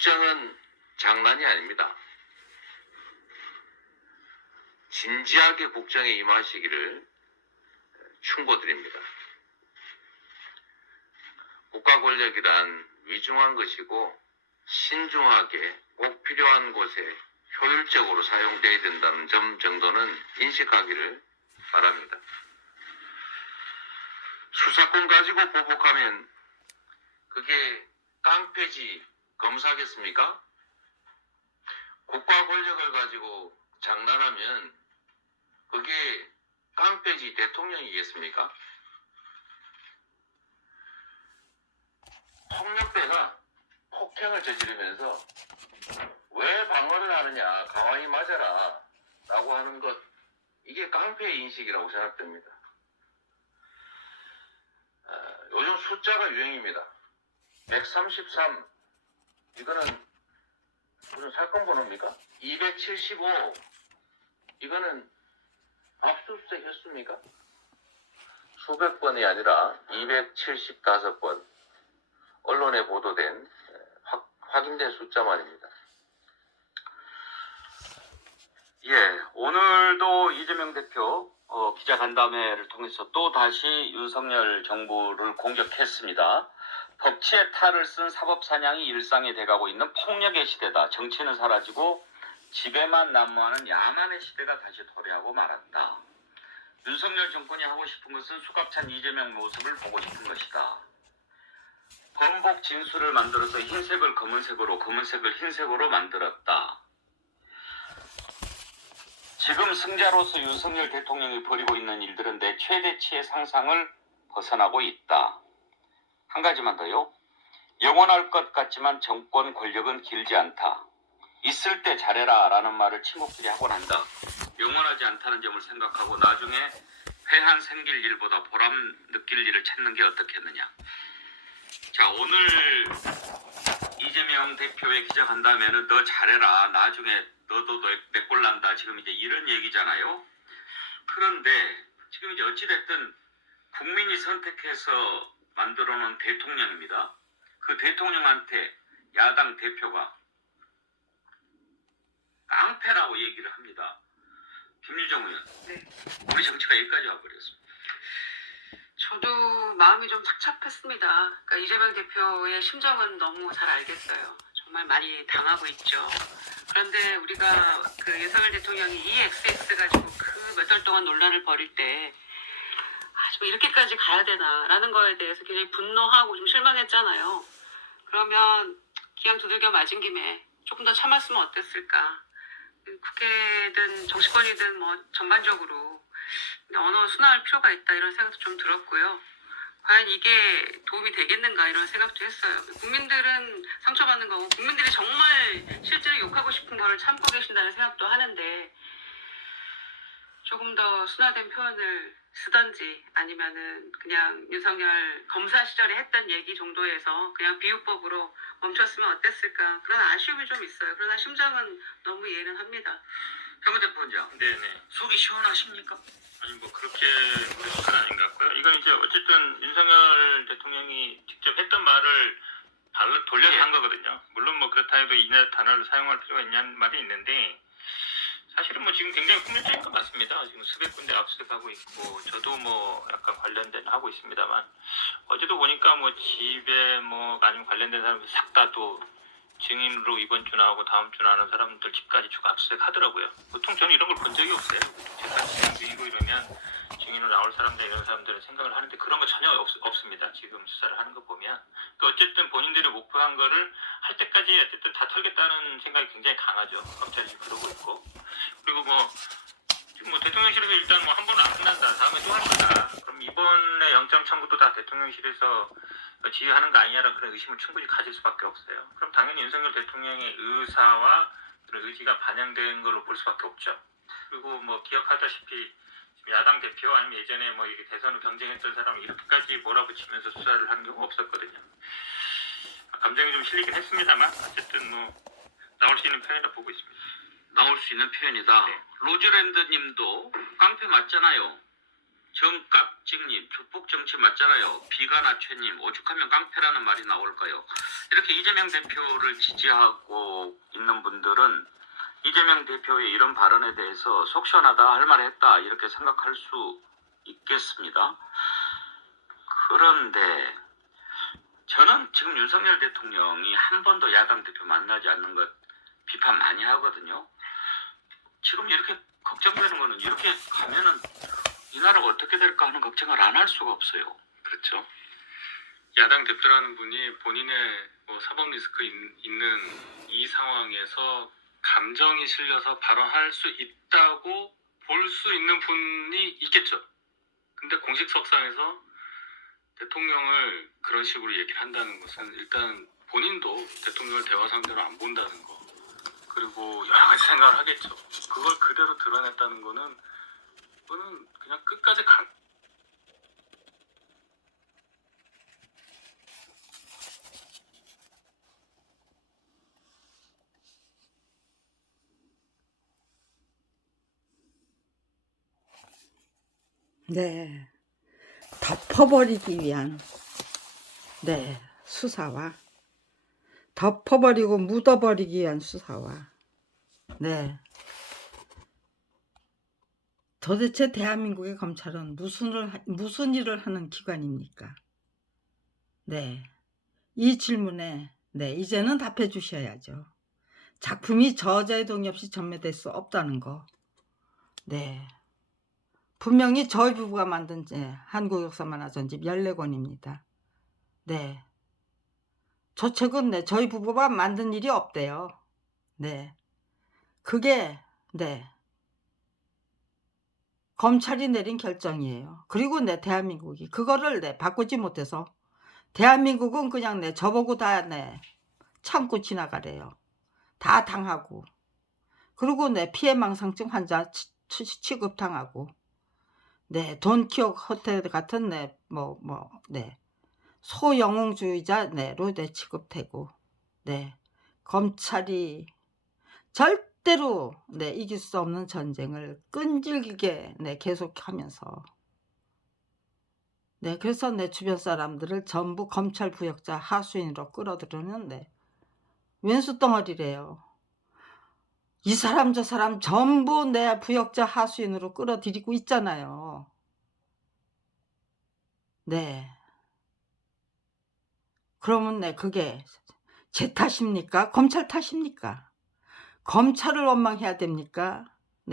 국정은 장난이 아닙니다. 진지하게 국정에 임하시기를 충고드립니다. 국가 권력이란 위중한 것이고 신중하게 꼭 필요한 곳에 효율적으로 사용되어야 된다는 점 정도는 인식하기를 바랍니다. 수사권 가지고 보복하면 그게 깡패지 검사겠습니까? 국가 권력을 가지고 장난하면 그게 깡패지 대통령이겠습니까? 폭력배가 폭행을 저지르면서 왜 방어를 하느냐, 가만히 맞아라 라고 하는 것, 이게 깡패의 인식이라고 생각됩니다. 요즘 숫자가 유행입니다. 133, 이거는 무슨 사건 번호입니까? 275, 이거는 압수수색 했습니까? 수백 번이 아니라 275번 언론에 보도된 확인된 숫자 말입니다. 예, 오늘도 이재명 대표 기자간담회를 통해서 또 다시 윤석열 정부를 공격했습니다. 법치의 탈을 쓴 사법사냥이 일상이 돼가고 있는 폭력의 시대다. 정치는 사라지고 집에만 난무하는 야만의 시대가 다시 도래하고 말았다. 윤석열 정권이 하고 싶은 것은 수갑찬 이재명 모습을 보고 싶은 것이다. 범복 진술을 만들어서 흰색을 검은색으로, 검은색을 흰색으로 만들었다. 지금 승자로서 윤석열 대통령이 벌이고 있는 일들은 내 최대치의 상상을 벗어나고 있다. 한 가지만 더요. 영원할 것 같지만 정권 권력은 길지 않다. 있을 때 잘해라 라는 말을 친구끼리 하곤 한다. 영원하지 않다는 점을 생각하고 나중에 회한 생길 일보다 보람 느낄 일을 찾는 게 어떻겠느냐. 자, 오늘 이재명 대표의 기자간담회는 너 잘해라, 나중에 너도 내 꼴 난다, 지금 이제 이런 얘기잖아요. 그런데 지금 이제 어찌됐든 국민이 선택해서 만들어 놓은 대통령입니다. 그 대통령한테 야당 대표가 깡패라고 얘기를 합니다. 김유정 의원, 네. 우리 정치가 여기까지 와버렸습니다. 저도 마음이 좀 착잡했습니다. 그러니까 이재명 대표의 심정은 너무 잘 알겠어요. 정말 많이 당하고 있죠. 그런데 우리가 그 윤석열 대통령이 EXX 가지고 그 몇 달 동안 논란을 벌일 때 좀 이렇게까지 가야 되나라는 거에 대해서 굉장히 분노하고 좀 실망했잖아요. 그러면 기왕 두들겨 맞은 김에 조금 더 참았으면 어땠을까. 국회든 정치권이든 뭐 전반적으로 언어 순화할 필요가 있다 이런 생각도 좀 들었고요. 과연 이게 도움이 되겠는가 이런 생각도 했어요. 국민들은 상처받는 거고 국민들이 정말 실제로 욕하고 싶은 걸 참고 계신다는 생각도 하는데 조금 더 순화된 표현을 쓰던지 아니면은 그냥 윤석열 검사 시절에 했던 얘기 정도에서 그냥 비유법으로 멈췄으면 어땠을까 그런 아쉬움이 좀 있어요. 그러나 심정은 너무 이해는 합니다. 현무 대표원장, 네네. 속이 시원하십니까? 아니 뭐 그렇게 그럴 건 아닌 것 같고요. 이건 이제 어쨌든 윤석열 대통령이 직접 했던 말을 발로 돌려서 한 거거든요. 물론 뭐 그렇다 해도 이 단어를 사용할 필요가 있냐는 말이 있는데 사실은 뭐 지금 굉장히 폭력적인 건 맞습니다. 지금 수백 군데 압수하고 있고 저도 뭐 약간 관련된 하고 있습니다만 어제도 보니까 뭐 집에 뭐 아니면 관련된 사람들 싹 다 또 증인으로 이번 주 나오고 다음 주 나오는 사람들 집까지 쭉 압수수색 하더라고요. 보통 저는 이런 걸 본 적이 없어요. 재판 진행 중이고 이러면 증인으로 나올 사람들 이런 사람들은 생각을 하는데 그런 거 전혀 없습니다. 지금 수사를 하는 거 보면. 또 어쨌든 본인들이 목표한 거를 할 때까지 어쨌든 다 털겠다는 생각이 굉장히 강하죠. 검찰이 그러고 있고. 그리고 지금 대통령실에서 일단 한 번은 안 끝난다. 다음에 또 할 거다. 그럼 이번에 영장 청구도 다 대통령실에서 지휘하는 거 아니냐라는 그런 의심을 충분히 가질 수밖에 없어요. 그럼 당연히 윤석열 대통령의 의사와 그런 의지가 반영된 걸로 볼 수밖에 없죠. 그리고 뭐 기억하다시피 야당 대표 아니면 예전에 뭐 이게 대선을 경쟁했던 사람을 이렇게까지 몰아붙이면서 수사를 하는 경우가 없었거든요. 감정이 좀 실리긴 했습니다만 어쨌든 뭐 나올 수 있는 편이라 보고 있습니다. 나올 수 있는 표현이다. 네. 로즈랜드님도 깡패 맞잖아요. 정깍찍님, 축복 정치 맞잖아요. 비가나최님, 오죽하면 깡패라는 말이 나올까요? 이렇게 이재명 대표를 지지하고 있는 분들은 이재명 대표의 이런 발언에 대해서 속 시원하다, 할 말했다 이렇게 생각할 수 있겠습니다. 그런데 저는 지금 윤석열 대통령이 한 번도 야당 대표 만나지 않는 것 비판 많이 하거든요. 지금 이렇게 걱정되는 거는 이렇게 가면은 이 나라가 어떻게 될까 하는 걱정을 안 할 수가 없어요. 그렇죠. 야당 대표라는 분이 본인의 사법 리스크 있는 이 상황에서 감정이 실려서 발언할 수 있다고 볼 수 있는 분이 있겠죠. 근데 공식석상에서 대통령을 그런 식으로 얘기를 한다는 것은 일단 본인도 대통령을 대화 상대로 안 본다는 거, 그리고 여러 가지 생각을 하겠죠. 그걸 그대로 드러냈다는 거는 그거는 그냥 끝까지 네, 덮어버리기 위한 수사와 덮어버리고 묻어버리기 위한 수사와 도대체 대한민국의 검찰은 무슨 일을 하는 기관입니까? 이 질문에 이제는 답해 주셔야죠. 작품이 저자의 동의 없이 전매될 수 없다는 거. 분명히 저희 부부가 만든 한국 역사 만화 전집 14권입니다. 저 책은 저희 부부가 만든 일이 없대요. 그게 검찰이 내린 결정이에요. 그리고 대한민국이 그거를 바꾸지 못해서 대한민국은 그냥 저보고 다 참고 지나가래요. 다 당하고, 그리고 피해망상증 환자 취급당하고, 돈키호테 호텔 같은 소영웅주의자로 취급되고, 검찰이 절대로 이길 수 없는 전쟁을 끈질기게 계속하면서, 그래서 내 주변 사람들을 전부 검찰 부역자 하수인으로 끌어들이는 왼수 덩어리래요. 이 사람 저 사람 전부 내 부역자 하수인으로 끌어들이고 있잖아요. 그러면 그게 제 탓입니까? 검찰 탓입니까? 검찰을 원망해야 됩니까?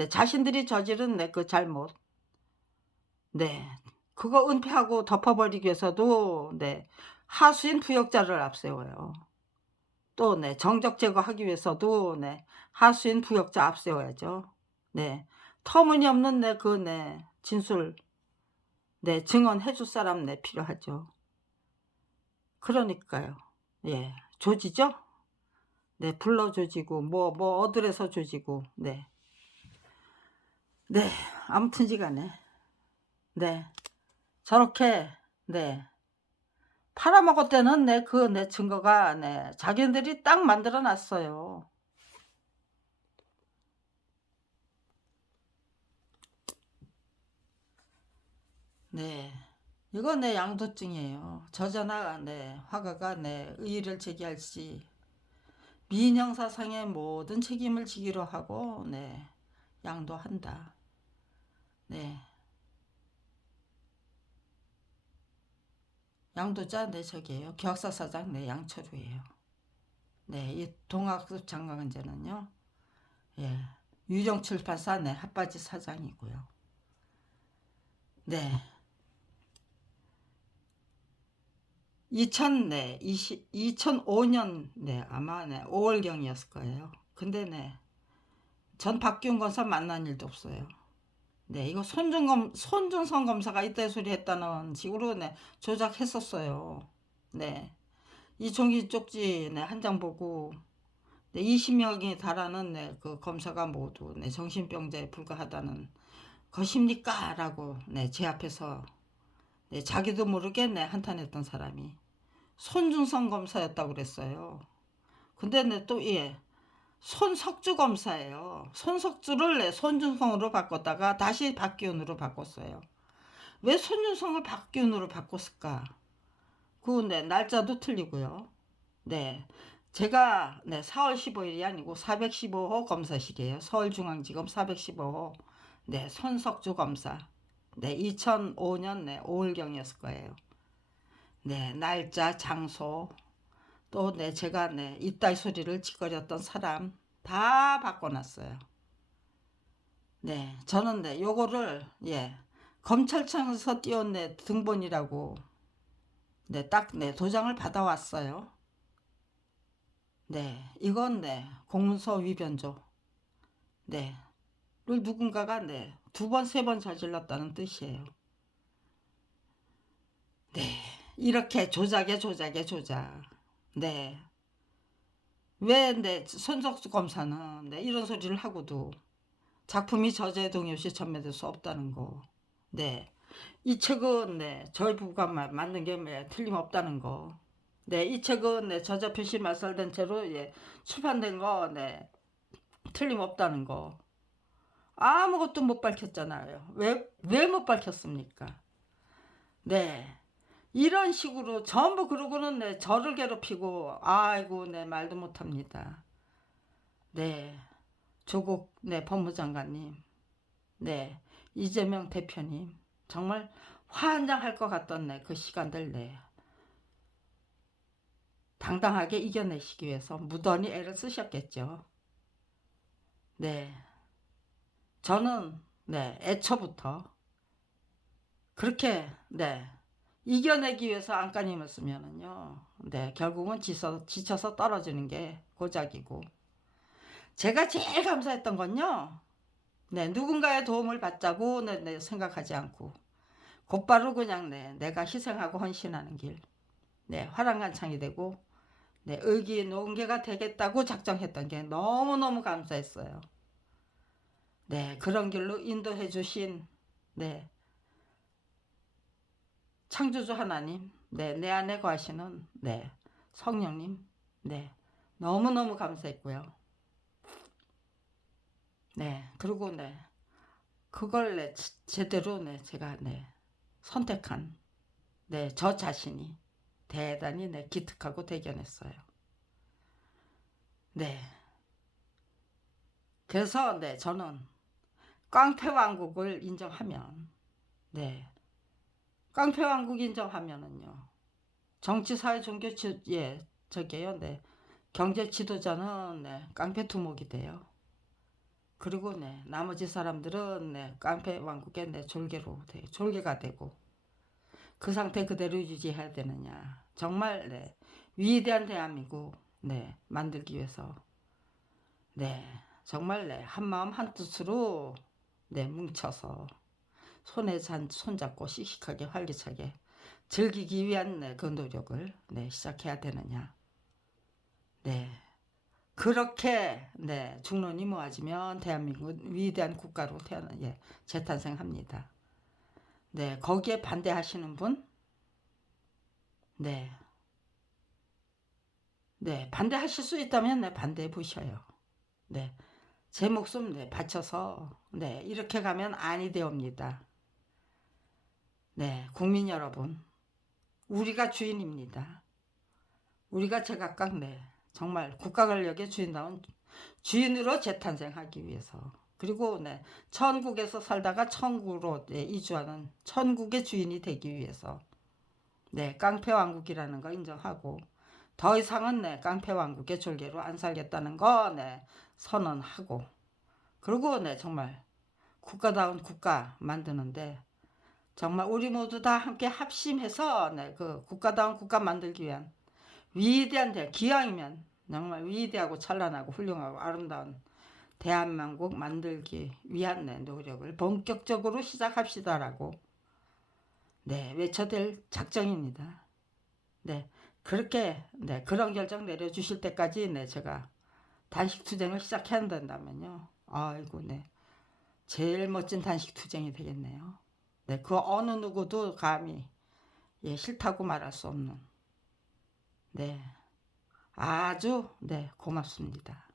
자신들이 저지른 그 잘못, 그거 은폐하고 덮어버리기 위해서도 하수인 부역자를 앞세워요. 또 정적 제거하기 위해서도 하수인 부역자 앞세워야죠. 터무니없는 진술 증언해 줄 사람 필요하죠. 그러니까요. 조지죠? 불러 조지고 뭐 어들에서 조지고 아무튼지간에 저렇게 팔아먹었다는 그 증거가 자기들이 딱 만들어 놨어요. 이거 양도증이에요. 저자나 화가가 의의를 제기할지 민형사상의 모든 책임을 지기로 하고 양도한다. 양도자 저기예요. 격사사장 양철우예요. 이 동학습 장강은제는요. 유정출판사 핫바지 사장이고요. 2005년 아마 5월경이었을 거예요. 근데 전 박기훈 검사 만난 일도 없어요. 이거 손준성 검사가 이때 소리 했다는 식으로 조작했었어요. 이 종이 쪽지 한 장 보고 20명에 달하는 그 검사가 모두 정신병자에 불과하다는 것입니까? 라고 제 앞에서 자기도 모르게 한탄했던 사람이 손준성 검사였다고 그랬어요. 근데 또 손석주 검사예요. 손석주를 손준성으로 바꿨다가 다시 박기훈으로 바꿨어요. 왜 손윤성을 박기훈으로 바꿨을까? 그 네, 날짜도 틀리고요. 네. 제가 네, 4월 15일이 아니고 415호 검사실이에요. 서울중앙지검 415호 네, 손석주 검사. 네, 2005년 네, 5월경이었을 거예요. 네, 날짜, 장소, 또 네, 제가 네, 이따위 소리를 짓거렸던 사람 다 바꿔놨어요. 네, 저는 네, 요거를 검찰청에서 띄운 네, 등본이라고 네, 딱 네, 도장을 받아왔어요. 네, 이건 네, 공문서 위변조. 네, 를 누군가가 네, 2번, 3번 저질렀다는 뜻이에요. 네, 이렇게 조작에 조작. 네, 왜 네, 손석주 검사는 네, 이런 소리를 하고도 작품이 저자의 동의 없이 전매될 수 없다는 거. 네, 이 책은 네, 저희 부부가 만든 게 틀림없다는 거. 네, 이 책은 네, 저자 표시 말살된 채로 출판된 거 네, 틀림없다는 거. 아무것도 못 밝혔잖아요. 왜 못 밝혔습니까? 네. 이런 식으로 전부 그러고는 네, 저를 괴롭히고, 아이고, 네, 말도 못합니다. 네. 조국 네, 법무장관님, 네. 이재명 대표님, 정말 환장할 것 같던 네, 그 시간들 네. 당당하게 이겨내시기 위해서 무던히 애를 쓰셨겠죠. 네. 저는 네, 애초부터 그렇게 네, 이겨내기 위해서 안간힘을 쓰면은요, 네, 결국은 지쳐서 떨어지는 게 고작이고, 제가 제일 감사했던 건요, 네, 누군가의 도움을 받자고 네, 생각하지 않고 곧바로 그냥 내가 희생하고 헌신하는 길, 네, 화랑간창이 되고 네, 의기농개가 되겠다고 작정했던 게 너무너무 감사했어요. 네, 그런 길로 인도해 주신 네, 창조주 하나님, 네, 내 안에 거하시는 네, 성령님, 네, 너무너무 감사했고요. 네, 그리고 네, 그걸 네, 제대로 네, 제가 네, 선택한 네, 저 자신이 대단히 네, 기특하고 대견했어요. 네, 그래서 네, 저는 깡패왕국을 인정하면 네, 깡패왕국 인정하면은요, 정치, 사회, 종교, 저게요, 네, 경제 지도자는 네, 깡패 두목이 돼요. 그리고 네, 나머지 사람들은 네, 깡패왕국의 네, 졸개가 되고, 그 상태 그대로 유지해야 되느냐. 정말 네, 위대한 대한민국 네, 만들기 위해서 네, 정말 네, 한마음 한뜻으로 네, 뭉쳐서 손잡고 씩씩하게 활기차게 즐기기 위한 네, 그 노력을 네, 시작해야 되느냐. 네, 그렇게 네, 중론이 모아지면 대한민국 위대한 국가로 재탄생합니다. 네, 거기에 반대하시는 분, 네, 네, 반대하실 수 있다면 네, 반대해 보셔요. 네, 제 목숨 네, 바쳐서 네, 이렇게 가면 아니 되옵니다. 네, 국민 여러분, 우리가 주인입니다. 우리가 제각각 네, 정말 국가 권력의 주인다운 주인으로 재탄생하기 위해서, 그리고 네, 천국에서 살다가 천국으로 네, 이주하는 천국의 주인이 되기 위해서 네, 깡패왕국이라는 거 인정하고 더 이상은 네, 깡패왕국의 졸개로 안 살겠다는 거 네, 선언하고, 그리고 네, 정말 국가다운 국가 만드는데 정말 우리 모두 다 함께 합심해서 네, 그 국가다운 국가 만들기 위한 위대한 기왕이면 정말 위대하고 찬란하고 훌륭하고 아름다운 대한민국 만들기 위한 네, 노력을 본격적으로 시작합시다라고 네, 외쳐댈 작정입니다. 네, 그렇게 네, 그런 결정 내려주실 때까지 네, 제가 단식 투쟁을 시작해야 된다면요, 아이고 네, 제일 멋진 단식 투쟁이 되겠네요. 네, 그 어느 누구도 감히 싫다고 말할 수 없는 네, 아주 네, 고맙습니다.